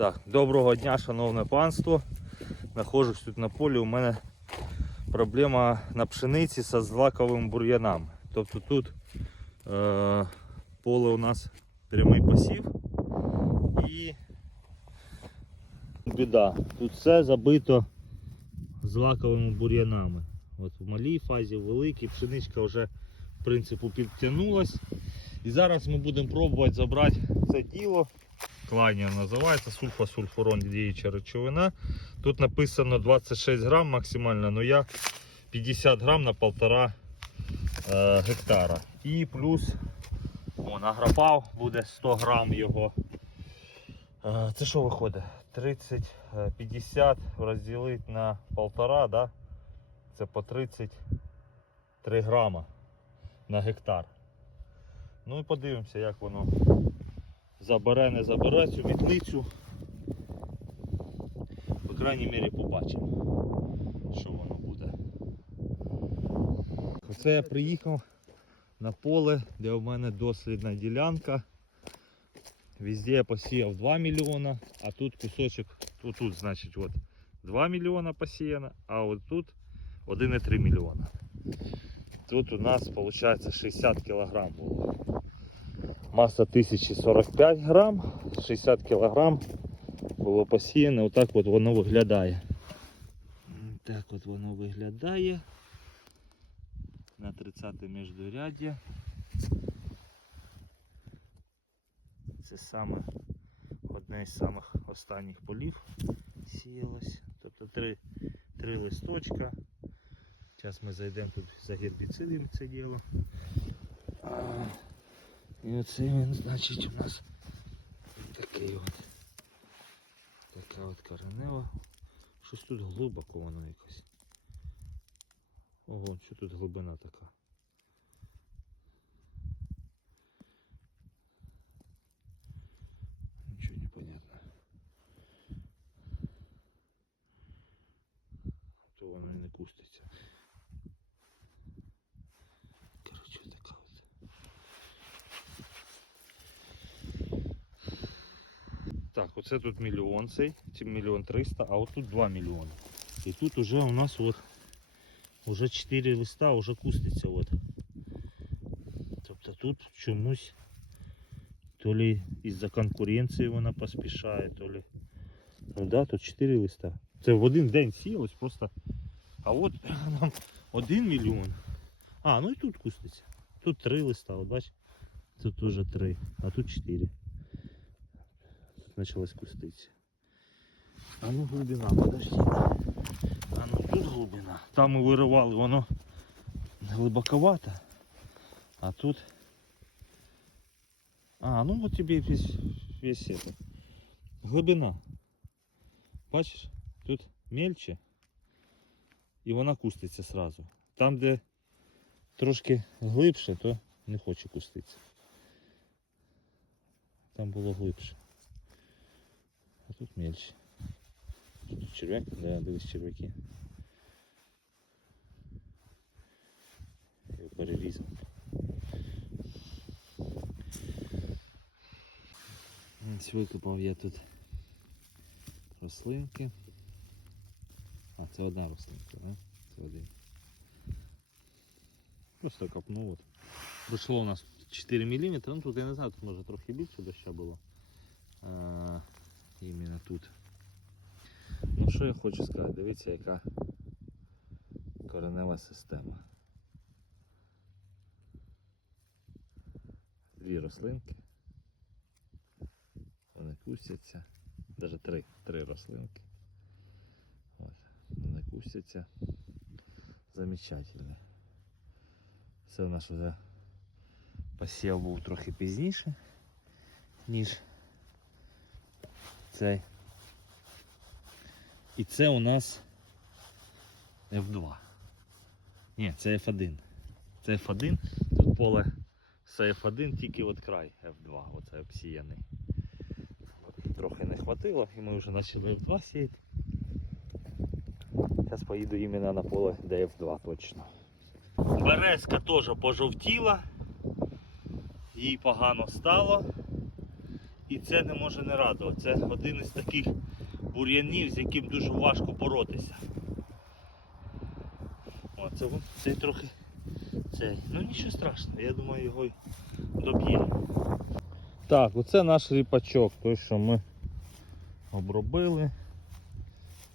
Так, доброго дня, шановне панство. Нахожусь тут на полі. У мене проблема на пшениці з злаковими бур'янами. Тобто тут е, поле у нас прямий посів і біда. Тут все забито злаковими бур'янами. От в малій фазі, в великій пшеничка вже в принципі підтягнулась. І зараз ми будемо пробувати забрати це діло. Клайнер називається сульфасульфурон діюча речовина. Тут написано 26 грам максимально, але я 50 грам на 1,5 е, гектара. І плюс о, награпав, буде 100 грам його. Е, це що виходить? 30, е, 50 розділити на 1,5, да? це по 33 грама на гектар. Ну і подивимося, як воно забере, не забере цю мітницю. По крайній мірі побачимо, що воно буде. Оце я приїхав на поле, де у мене дослідна ділянка. Везде я посіяв 2 мільйона, а тут кусочок, тут, значить, от 2 мільйона посіяно, а от тут 1,3 мільйона. Тут у нас виходить 60 кілограм було. Маса 1045 грам, 60 кілограм було посіяно, отак от воно виглядає. Так от воно виглядає. На 30 міждуряддя. Це саме одне з самих останніх полів сіялось. Тобто три, три листочка. Зараз ми зайдемо тут за гербіцидом це діло. І оце він, значить, у нас такий от. Така от коренева. Щось тут глибоко воно якось. Ого, що тут глибина така. Нічого не понятно. То воно і не куститься. Короче, така от. Так, оце тут мільйон цей, це мільйон триста, а от тут 2 мільйони. І тут уже у нас от уже 4 листа уже куститься. От. Тобто тут чомусь то ли із-за конкуренції вона поспішає, то ли. Ну да, тут 4 листа. Це в один день сіялось просто. А от нам 1 мільйон. А, ну і тут куститься. Тут 3 листа, от бач. Тут уже 3, а тут 4. Почалось куститися. А ну глибина, подожди. А ну тут глибина. Там ми виривали, воно глибоковато. А тут. А, ну от тобі весь, весь это. Глибина. Бачиш? Тут мельче. І вона куститься сразу. Там, де трошки глибше, то не хоче куститися. Там було глибше. А тут мельче. Тут черв'як, да, дивись черв'яки. Його перерізав. Ось викопав я тут рослинки. А, це одна рослинка, да? Це один. Просто копнув. От. Пройшло у нас 4 мм, ну тут я не знаю, тут може трохи більше доща було. А, іменно тут. Ну що я хочу сказати, дивіться яка коренева система. Дві рослинки. Вони кустяться. Навіть три, три рослинки. От. Вони кустяться. Замечательно. Це у нас вже посів був трохи пізніше, ніж цей. І це у нас F2. Ні, це F1. Це F1. Тут поле все F1, тільки от край F2, оце обсіяний. Трохи не хватило і ми вже почали F2 сіяти. Зараз поїду іменно на поле де F2 точно. Березка теж пожовтіла, їй погано стало. І це не може не радувати. Це один із таких бур'янів, з яким дуже важко боротися. О, це вон, трохи цей. Ну нічого страшного, я думаю, його й доб'є. Так, оце наш ріпачок, той, що ми обробили.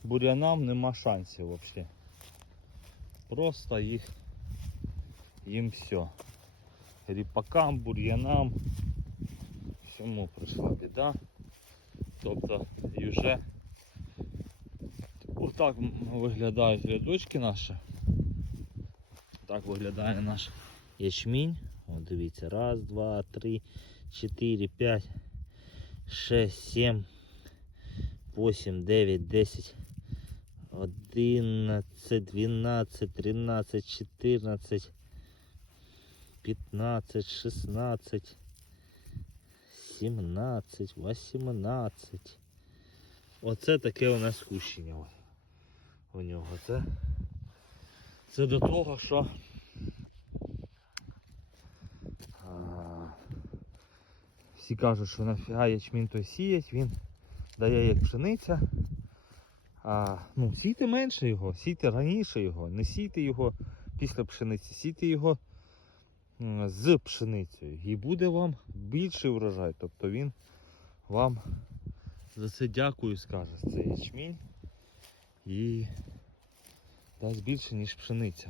Бур'янам нема шансів взагалі. Просто їх їм все. Ріпакам, бур'янам. Всьому прийшла біда. Тобто і вже отак виглядають рядочки наші. Так виглядає наш ячмінь. От дивіться, раз, два, три, чотири, п'ять, шесть, сім, вісім, дев'ять, десять, одинадцять, дванадцять, тринадцять, чотирнадцять, п'ятнадцять, шістнадцять, сімнадцять, вісімнадцять. Оце таке у нас кущення у нього. Це, це до того, що всі кажуть, що нафіга ячмінь той сіять, він дає як пшениця. А, ну, сійте менше його, сійте раніше його, не сійте його після пшениці, сійте його з пшеницею. І буде вам більший врожай. Тобто він вам за це дякую скаже цей ячмінь. І дасть більше, ніж пшениця.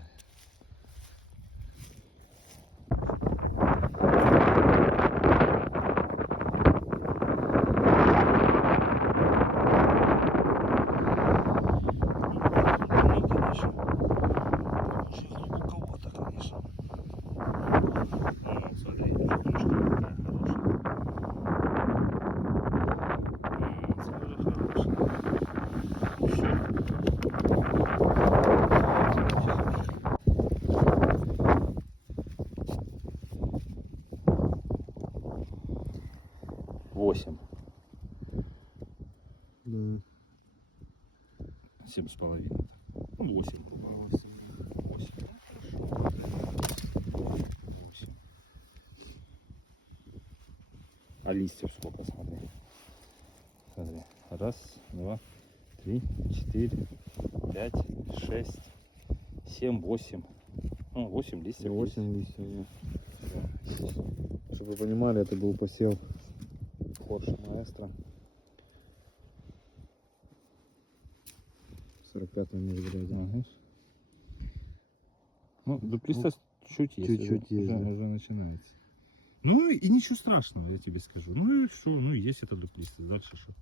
7,5. Ну, 8, грубо говоря. Ну, хорошо. А листьев сколько, смотри. Смотри. Раз, два, три, четыре, пять, шесть, семь, восемь. Ну, восемь листьев. Восемь листьев, да. Чтобы вы понимали, это был посев Порш Маэстро. 45-му не відрізав. Ну, до ну, пліста чуть есть, Чуть-чуть є. Вже, да. вже починається. Ну и ничего страшного, я тебе скажу. Ну и что, ну есть это дуплісти, дальше что?